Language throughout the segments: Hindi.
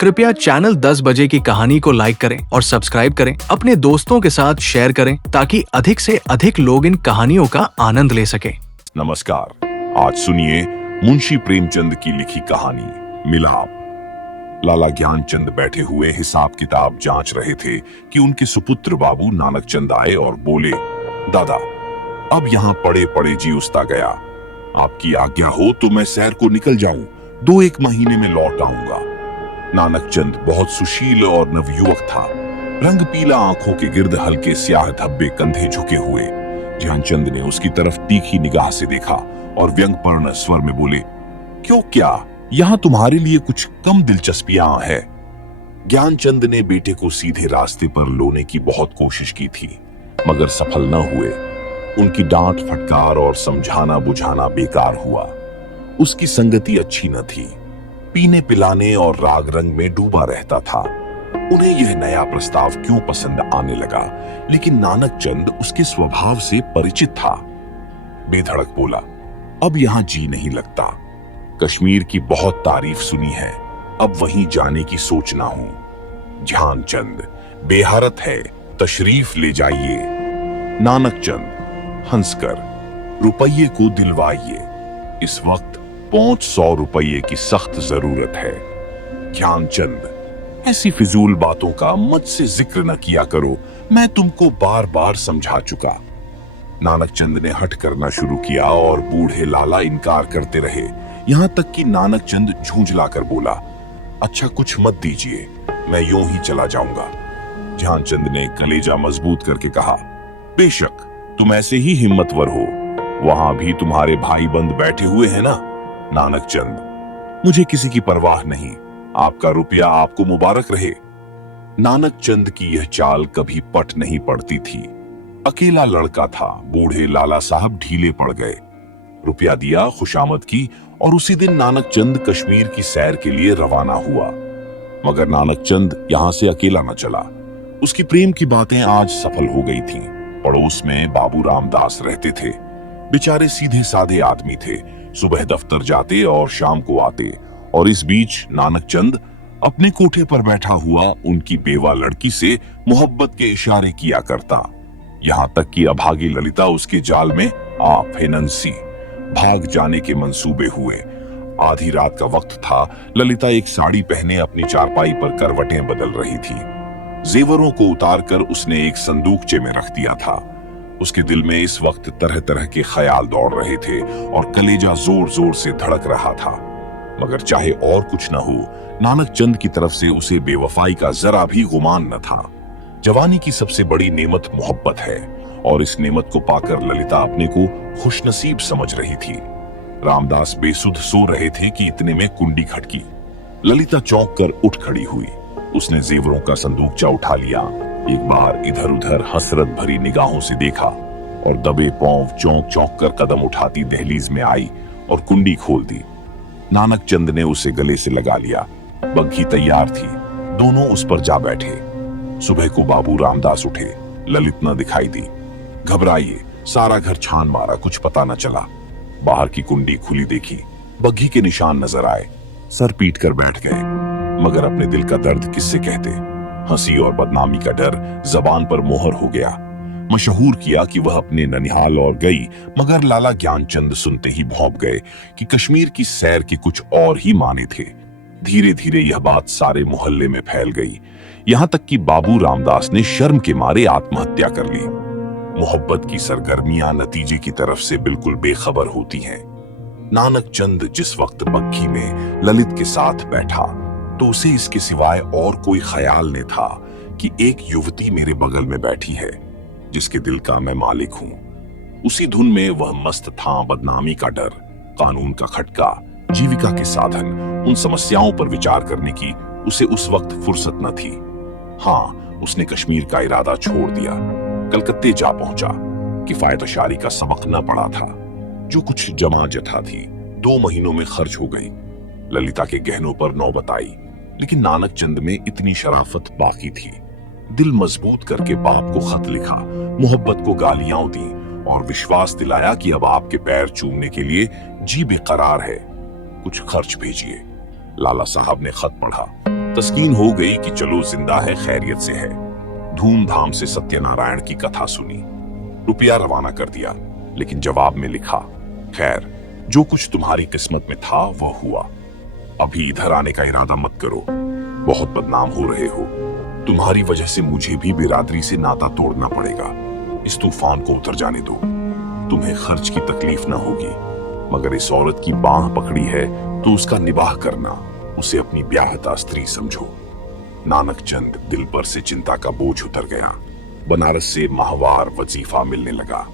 कृपया चैनल 10 बजे की कहानी को लाइक करें और सब्सक्राइब करें, अपने दोस्तों के साथ शेयर करें ताकि अधिक से अधिक लोग इन कहानियों का आनंद ले सकें। नमस्कार, आज सुनिए मुंशी प्रेमचंद की लिखी कहानी मिलाप। लाला ज्ञानचंद बैठे हुए हिसाब किताब जांच रहे थे कि उनके सुपुत्र बाबू नानकचंद आए और बोले, दादा, अब यहाँ पड़े पड़े जी उस्ता गया। आपकी आज्ञा हो तो मैं सैर को निकल जाऊं, 2-1 महीने में लौट आऊंगा। नानकचंद बहुत सुशील और नवयुवक था। रंग पीला, आंखों के गिर्द हल्के स्याह धब्बे, कंधे झुके हुए। ज्ञानचंद ने उसकी तरफ तीखी निगाह से देखा और व्यंग्यपूर्ण स्वर में बोले, क्यों, क्या यहाँ तुम्हारे लिए कुछ कम दिलचस्पियां है? ज्ञानचंद ने बेटे को सीधे रास्ते पर लाने की बहुत कोशिश की थी, मगर सफल न हुए। उनकी डांट फटकार और समझाना बुझाना बेकार हुआ। उसकी संगति अच्छी न थी, पीने पिलाने और राग रंग में डूबा रहता था। उन्हें यह नया प्रस्ताव क्यों पसंद आने लगा, लेकिन नानकचंद उसके स्वभाव से परिचित था। बेधड़क बोला, अब यहां जी नहीं लगता। कश्मीर की बहुत तारीफ सुनी है, अब वहीं जाने की सोचना हूं। ध्यानचंद, बेहरत है, तशरीफ ले जाइए। नानकचंद हंसकर, रुपये को दिलवाइए, इस वक्त 500 रुपये की सख्त जरूरत है। ध्यानचंद, ऐसी फिजूल बातों का मुझसे जिक्र न किया करो, मैं तुमको बार बार समझा चुका। नानकचंद ने हठ करना शुरू किया और बूढ़े लाला इनकार करते रहे, यहां तक कि नानकचंद झूंझला कर बोला, अच्छा कुछ मत दीजिए, मैं यूं ही चला जाऊंगा। ध्यानचंद ने कलेजा मजबूत करके कहा, बेशक तुम ऐसे ही हिम्मतवर हो, वहां भी तुम्हारे भाई बंद बैठे हुए हैं ना। नानकचंद, मुझे किसी की परवाह नहीं, आपका रुपया आपको मुबारक रहे। नानकचंद की यह चाल कभी पट नहीं पड़ती थी। अकेला लड़का था, बूढ़े लाला साहब ढीले पड़ गए। रुपया दिया, खुशामद की और उसी दिन नानकचंद कश्मीर की सैर के लिए रवाना हुआ। मगर नानकचंद यहां से अकेला न चला। उसकी प्रेम की बातें आज सफल हो गई थीं। पड़ोस में बाबू रामदास रहते थे। बेचारे सीधे साधे आदमी थे, सुबह दफ्तर जाते और शाम को आते, और इस बीच नानकचंद अपने कोठे पर बैठा हुआ उनकी बेवा लड़की से मोहब्बत के इशारे किया करता। यहां तक कि अभागी ललिता उसके जाल में आ फेनंसी। भाग जाने के मंसूबे हुए। आधी रात का वक्त था। ललिता एक साड़ी पहने अपनी चारपाई पर करवटें बदल रही थी। जेवरों को उतारकर उसने एक संदूकचे में रख दिया था। उसके दिल में इस वक्त तरह तरह के ख्याल दौड़ रहे थे और कलेजा जोर जोर से धड़क रहा था। मगर चाहे और कुछ न हो, नानकचंद की तरफ से उसे बेवफाई का जरा भी गुमान न था। जवानी की सबसे बड़ी नेमत मोहब्बत है, और इस नेमत को पाकर ललिता अपने को खुशनसीब समझ रही थी। रामदास बेसुध सो रहे थे कि इतने में कुंडी खटकी। ललिता चौंक कर उठ खड़ी हुई। उसने जेवरों का संदूकचा उठा लिया, एक बार इधर उधर हसरत भरी निगाहों से देखा और दबे पांव चौंक चौंक कर कदम उठाती दहलीज में आई और कुंडी खोल दी। नानकचंद ने उसे गले से लगा लिया। बग्घी तैयार थी, दोनों उस पर जा बैठे। सुबह को बाबू रामदास उठे, ललित न दिखाई दी। घबराइए, सारा घर छान मारा, कुछ पता न चला। बाहर की कुंडी खुली देखी, बग्घी के निशान नजर आए। सर पीट कर बैठ गए, मगर अपने दिल का दर्द किससे कहते। हंसी और बदनामी का डर जबान पर मोहर हो गया। मशहूर किया कि वह अपने ननिहाल और गई, मगर लाला ज्ञानचंद सुनते ही भौंक गए कि कश्मीर की सैर के कुछ और ही माने थे। धीरे धीरे यह बात सारे मोहल्ले में फैल गई, यहां तक कि बाबू रामदास ने शर्म के मारे आत्महत्या कर ली। मोहब्बत की सरगर्मियां नतीजे की तरफ से बिल्कुल बेखबर होती हैं। नानकचंद जिस वक्त बग्घी में ललित के साथ बैठा तो उसे इसके सिवाय और कोई ख्याल नहीं था कि एक युवती मेरे बगल में बैठी है, जिसके दिल का मैं मालिक हूं। उसी धुन में वह मस्त था। बदनामी का डर, कानून का खटका, जीविका के साधन, उन समस्याओं पर विचार करने की उसे उस वक्त फुर्सत न थी। हाँ, उसने कश्मीर का इरादा छोड़ दिया। कलकत्ते जा पहुंचा। किफायतशारी का सबक न पड़ा था। जो कुछ जमा जथा थी 2 महीनों में खर्च हो गई। ललिता के गहनों पर नौबत आई, लेकिन नानकचंद में इतनी शराफत बाकी थी। दिल मजबूत करके बाप को खत लिखा, मोहब्बत को गालियां दी और विश्वास दिलाया कि अब आपके पैर चूमने के लिए जी बेकरार है, कुछ खर्च भेजिए। लाला साहब ने खत पढ़ा। तस्कीन हो गई कि चलो जिंदा है, खैरियत से है। धूमधाम से सत्यनारायण की कथा सुनी, रुपया रवाना कर दिया, लेकिन जवाब में लिखा, खैर जो कुछ तुम्हारी किस्मत में था वह हुआ। अभी इधर आने का इरादा मत करो, बहुत बदनाम हो रहे हो। तुम्हारी वजह से मुझे भी बिरादरी से नाता तोड़ना पड़ेगा। इस तूफान को उतर जाने दो, तुम्हें खर्च की तकलीफ ना होगी। मगर इस औरत की बांह पकड़ी है तो उसका निबाह करना, उसे अपनी ब्याहता स्त्री समझो। नानक चंद दिल पर से चिंता का बोझ उतर गया। बनारस से माहवार वजीफा मिलने लगा।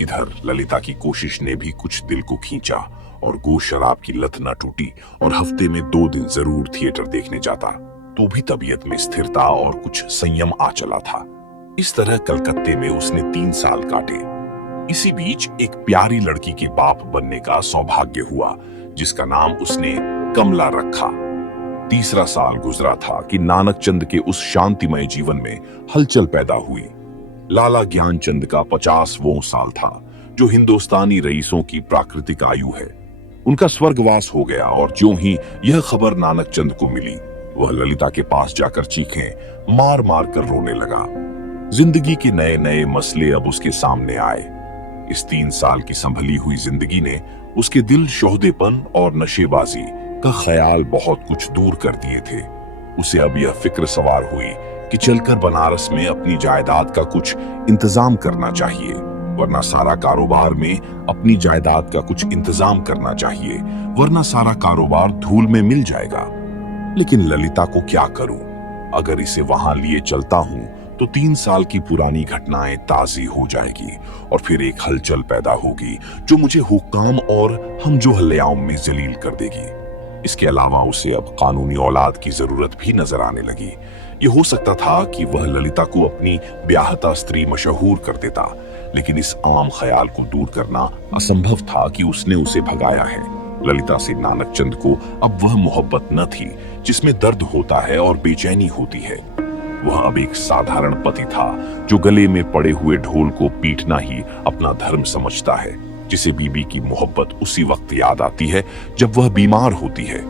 इधर ललिता की कोशिश ने भी कुछ दिल को खींचा और गोश शराब की लत न टूटी और हफ्ते में 2 दिन जरूर थिएटर देखने जाता, तो भी तबीयत में स्थिरता और कुछ संयम आ चला था। इस तरह कलकत्ते में उसने 3 साल काटे। इसी बीच एक प्यारी लड़की के बाप बनने का सौभाग्य हुआ, जिसका नाम उसने कमला रखा। तीसरा साल गुजरा था कि नानक चंद के उस शांतिमय जीवन में हलचल पैदा हुई। लाला ज्ञानचंद का 50वां साल था, जो हिंदुस्तानी रईसों की प्राकृतिक आयु है। उनका स्वर्गवास हो गया और ज्यों ही यह खबर नानक चंद को मिली, वह ललिता के पास जाकर चीखें मार मार कर रोने लगा। जिंदगी के नए नए मसले अब उसके सामने आए। इस 3 साल की संभली हुई जिंदगी ने उसके दिल शोहदेपन और नशेबाजी का ख्याल बहुत कुछ दूर कर दिए थे। उसे अब यह फिक्र सवार हुई कि चलकर बनारस में अपनी जायदाद का कुछ इंतजाम करना चाहिए, वरना सारा कारोबार में अपनी जायदाद का कुछ इंतजाम करना चाहिए, वरना सारा कारोबार धूल में मिल जाएगा। लेकिन ललिता को क्या करूं? अगर इसे वहां लिए चलता हूं तो 3 साल की पुरानी घटनाएं ताजी हो जाएगी और फिर एक हलचल पैदा होगी जो मुझे हुक्काम और हम जो हल्लेआम में जलील कर देगी। इसके अलावा उसे अब कानूनी औलाद की जरूरत भी नजर आने लगी। ये हो सकता था कि वह ललिता को अपनी ब्याहता स्त्री मशहूर कर देता, लेकिन इस आम ख्याल को दूर करना असंभव था कि उसने उसे भगाया है। ललिता से नानक चंद को अब वह मोहब्बत न थी जिसमें दर्द होता है और बेचैनी होती है। वह अब एक साधारण पति था जो गले में पड़े हुए ढोल को पीटना ही अपना धर्म समझता है, जिसे बीबी की मोहब्बत उसी वक्त याद आती है जब वह बीमार होती है।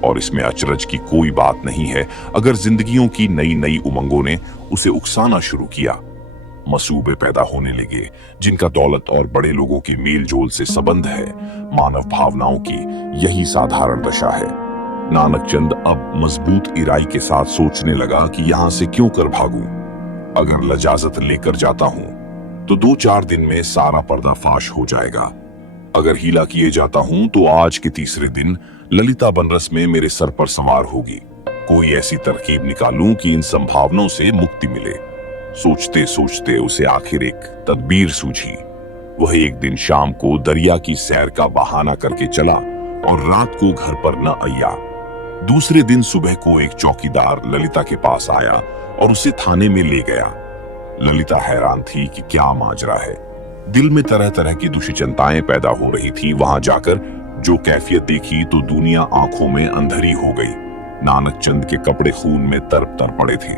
और इसमें अचरज की कोई बात नहीं है अगर जिंदगियों की नई नई उमंगों ने उसे उकसाना शुरू किया। मसूबे पैदा होने लगे जिनका दौलत और बड़े लोगों के मेल जोल से संबंध है। मानव भावनाओं की यही साधारण दशा है। नानक चंद अब मजबूत इराई के साथ सोचने लगा कि यहां से क्यों कर भागूं। अगर लजाजत लेकर जाता हूं तो 2-4 दिन में सारा पर्दाफाश हो जाएगा। अगर हीला किए जाता हूं तो आज के तीसरे दिन ललिता बनरस में मेरे सर पर सवार होगी। कोई ऐसी तरकीब निकालूं कि इन संभावनाओं से मुक्ति मिले। सोचते सोचते उसे आखिर एक तदबीर सूझी। वह एक दिन शाम को दरिया की सैर का बहाना करके चला और रात को घर पर न आया। दूसरे दिन सुबह को एक चौकीदार ललिता के पास आया और उसे थाने में ले गया। ललिता हैरान थी कि क्या माजरा है। दिल में तरह तरह की दुश्चिंताएं पैदा हो रही थी। वहां जाकर जो कैफियत देखी तो दुनिया आंखों में अंधेरी हो गई। नानक चंद के कपड़े खून में तरप तर पड़े थे।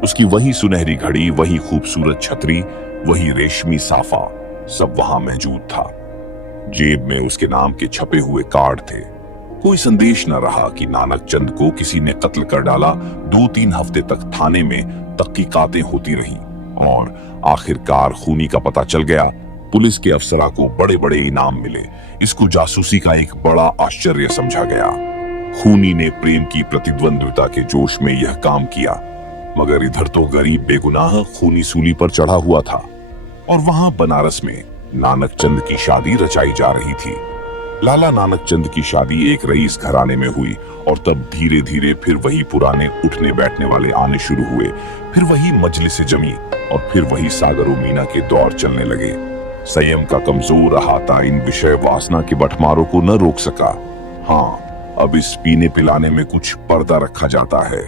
उसकी वही सुनहरी घड़ी, वही खूबसूरत छतरी, वही रेशमी साफा, सब वहां मौजूद था। जेब में उसके नाम के छपे हुए कार्ड थे। कोई संदेश न रहा कि नानक चंद को किसी ने कत्ल कर डाला। 2-3 हफ्ते तक थाने में तहकीकातें होती रहीं और आखिरकार खूनी का पता चल गया। पुलिस के अफसरा को बड़े बड़े इनाम मिले। इसको जासूसी का एक बड़ा आश्चर्य समझा गया। खूनी ने प्रेम की प्रतिद्वंद्विता के जोश में यह काम किया, मगर इधर तो गरीब बेगुनाह खूनी सूली पर चढ़ा हुआ था और वहां बनारस में नानक चंद की शादी रचाई जा रही थी। लाला नानक चंद की शादी एक रईस घराने में हुई और तब धीरे धीरे फिर वही पुराने उठने बैठने वाले आने शुरू हुए। फिर वही मजलिस जमी और फिर वही सागरो मीना के दौर चलने लगे। संयम का कमजोर अहाता इन विषय वासना के बटमारों को न रोक सका। हाँ, अब इस पीने पिलाने में कुछ पर्दा रखा जाता है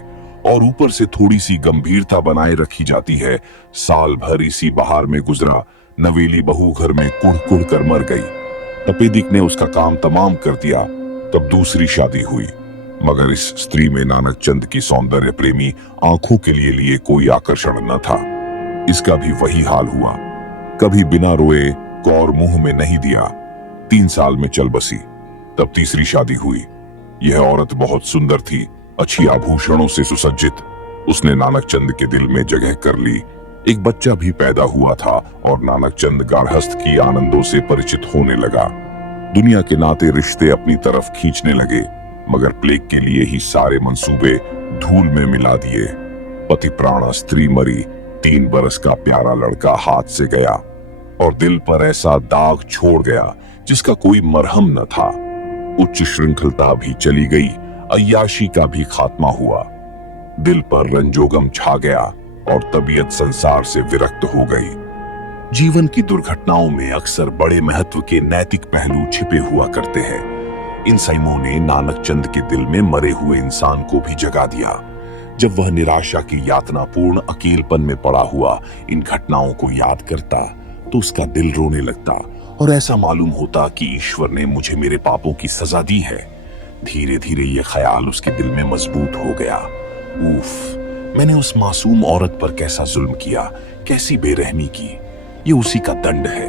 और ऊपर से थोड़ी सी गंभीरता बनाए रखी जाती है। साल भर इसी बहार में गुजरा। नवेली बहू घर में कुड़ कुड़ कर मर गई। तपेदिक ने उसका काम तमाम कर दिया। तब दूसरी शादी हुई, मगर इस स्त्री में नानक चंद की सौंदर्य प्रेमी आंखों के लिए कोई आकर्षण न था। इसका भी वही हाल हुआ। कभी बिना रोए कौर मुंह में नहीं दिया। 3 साल में चल बसी। तब तीसरी शादी हुई। यह औरत बहुत सुंदर थी, अच्छी आभूषणों से सुसज्जित। उसने नानक चंद के दिल में जगह कर ली। एक बच्चा भी पैदा हुआ था और नानक चंद गार्हस्थ की आनंदों से परिचित होने लगा। दुनिया के नाते रिश्ते अपनी तरफ खींचने लगे, मगर प्लेग के लिए ही सारे मंसूबे धूल में मिला दिए। पति प्राण, स्त्री मरी, 3 बरस का प्यारा लड़का हाथ से गया और दिल पर ऐसा दाग छोड़ गया जिसका कोई मरहम न था। उच्च श्रृंखलता भी चली गई, अय्याशी का भी खात्मा हुआ। दिल पर रंजोगम छा गया और तबीयत संसार से विरक्त हो गई। जीवन की दुर्घटनाओं में अक्सर बड़े महत्व के नैतिक पहलू छिपे हुआ करते हैं। इन संयमों ने नानक चंद के दिल में मरे हुए इंसान को भी जगा दिया। जब वह निराशा की यातनापूर्ण अकेलपन में पड़ा हुआ इन घटनाओं को याद करता तो उसका दिल रोने लगता और ऐसा मालूम होता कि ईश्वर ने मुझे मेरे पापों की सजा दी है। धीरे धीरे ये ख्याल उसके दिल में मजबूत हो गया। उफ, मैंने उस मासूम औरत पर कैसा जुल्म किया, कैसी बेरहमी की। ये उसी का दंड है।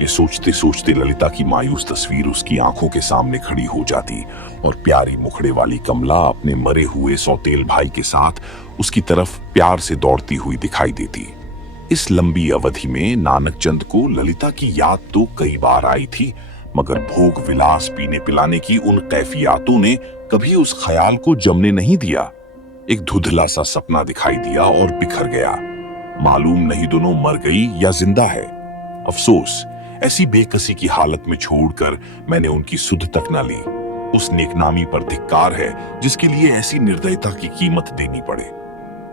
ये सोचते सोचते ललिता की मायूस तस्वीर उसकी आंखों के सामने खड़ी हो जाती और प्यारी मुखड़े वाली कमला अपने मरे हुए सौतेल भाई के साथ उसकी तरफ प्यार से दौड़ती हुई दिखाई देती। इस लंबी अवधि में नानक चंद को ललिता की याद तो कई बार आई थी, मगर भोग विलास, पीने पिलाने की उन कैफियतों ने कभी उस ख्याल को जमने नहीं दिया। एक धुंधला सा सपना दिखाई दिया और बिखर गया। मालूम नहीं दोनों मर गई या जिंदा है। अफसोस, ऐसी बेकसी की हालत में छोड़कर मैंने उनकी सुध तक न ली। उस नेकनामी पर धिक्कार है जिसके लिए ऐसी निर्दयता की कीमत देनी पड़े।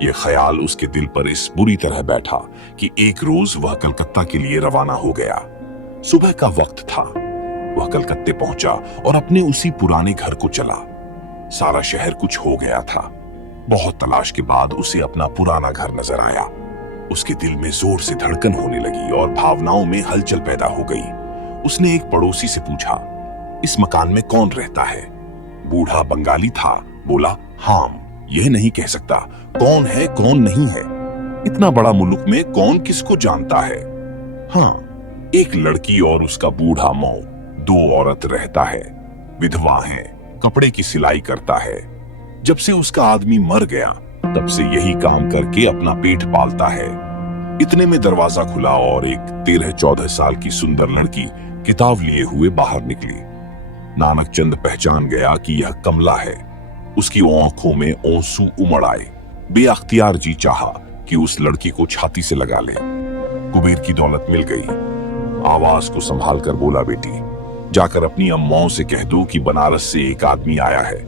यह ख्याल उसके दिल पर इस बुरी तरह बैठा कि एक रोज वह कलकत्ता के लिए रवाना हो गया। सुबह का वक्त था। वह कलकत्ते पहुंचा और अपने उसी पुराने घर को चला। सारा शहर कुछ हो गया था। बहुत तलाश के बाद उसे अपना पुराना घर नजर आया। उसके दिल में जोर से धड़कन होने लगी और भावनाओं में हलचल पैदा हो गई। उसने एक पड़ोसी से पूछा, इस मकान में कौन रहता है? बूढ़ा बंगाली था। बोला, हाँ, यह नहीं कह सकता कौन है कौन नहीं है। इतना बड़ा मुल्क में कौन किसको जानता है। हाँ, एक लड़की और उसका बूढ़ा मौ, 2 औरत रहता है। विधवा है, कपड़े की सिलाई करता है। जब से उसका आदमी मर गया तब से यही काम करके अपना पेट पालता है। इतने में दरवाजा खुला और एक 13-14 साल की सुंदर लड़की किताब लिए हुए बाहर निकली। नानक चंद पहचान गया कि यह कमला है। उसकी आंखों में आंसू उमड़ आए। बेअख्तियार जी चाहा कि उस लड़की को छाती से लगा ले। कुबेर की दौलत मिल गई। आवाज को संभाल कर बोला, बेटी, जाकर अपनी अम्माओं से कह दो कि बनारस से एक आदमी आया है।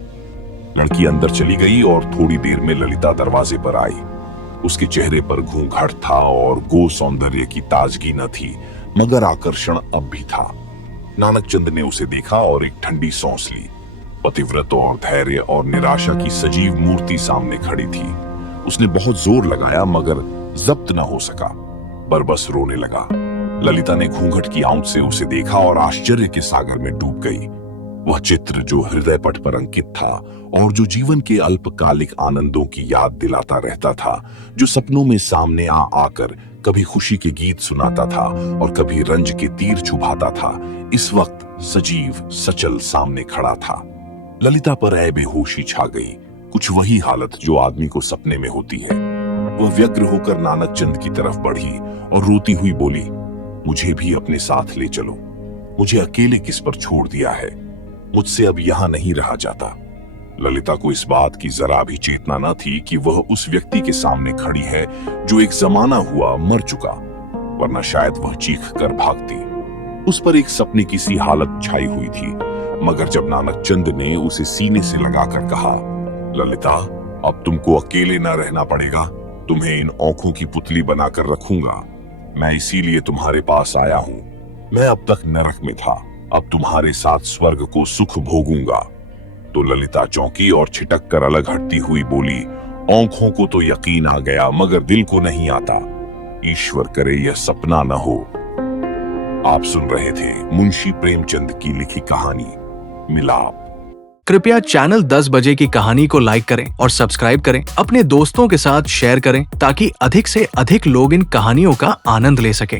लड़की अंदर चली गई और थोड़ी देर में ललिता दरवाजे पर आई। उसके चेहरे पर घूंघट था और गो सौंदर्य की ताजगी न थी, मगर आकर्षण अब भी था। नानक चंद ने उसे देखा और एक ठंडी सांस ली। पतिव्रत और धैर्य और निराशा की सजीव मूर्ति सामने खड़ी थी। उसने बहुत जोर लगाया मगर जब्त न हो सका। बरबस रोने लगा। ललिता ने घूंघट की आंच से उसे देखा और आश्चर्य के सागर में डूब गई। वह चित्र जो हृदय पट पर अंकित था और जो जीवन के अल्पकालिक आनंदों की याद दिलाता रहता था, जो सपनों में सामने आकर कभी खुशी के गीत सुनाता था और कभी रंज के तीर चुभाता था, इस वक्त सजीव सचल सामने खड़ा था। ललिता पर ऐ बेहोशी छा गई, कुछ वही हालत जो आदमी को सपने में होती है। वह व्यग्र होकर नानक चंद की तरफ बढ़ी और रोती हुई बोली, मुझे भी अपने साथ ले चलो। मुझे अकेले किस पर छोड़ दिया है। मुझसे अब यहां नहीं रहा जाता। ललिता को इस बात की जरा भी चेतना न थी कि वह उस व्यक्ति के सामने खड़ी है जो एक जमाना हुआ मर चुका, वरना शायद वह चीख कर भागती। उस पर एक सपने की सी हालत छाई हुई थी, मगर जब नानक चंद ने उसे सीने से लगाकर कहा, ललिता, अब तुमको अकेले न रहना पड़ेगा। तुम्हें इन आंखों की पुतली बनाकर रखूंगा। मैं इसीलिए तुम्हारे पास आया हूं। मैं अब तक नरक में था, अब तुम्हारे साथ स्वर्ग को सुख भोगूंगा। तो ललिता चौंकी और छिटक कर अलग हटती हुई बोली, आंखों को तो यकीन आ गया मगर दिल को नहीं आता। ईश्वर करे यह सपना न हो। आप सुन रहे थे मुंशी प्रेमचंद की लिखी कहानी मिलाप। कृपया चैनल 10 बजे की कहानी को लाइक करें और सब्सक्राइब करें। अपने दोस्तों के साथ शेयर करें ताकि अधिक से अधिक लोग इन कहानियों का आनंद ले सकें।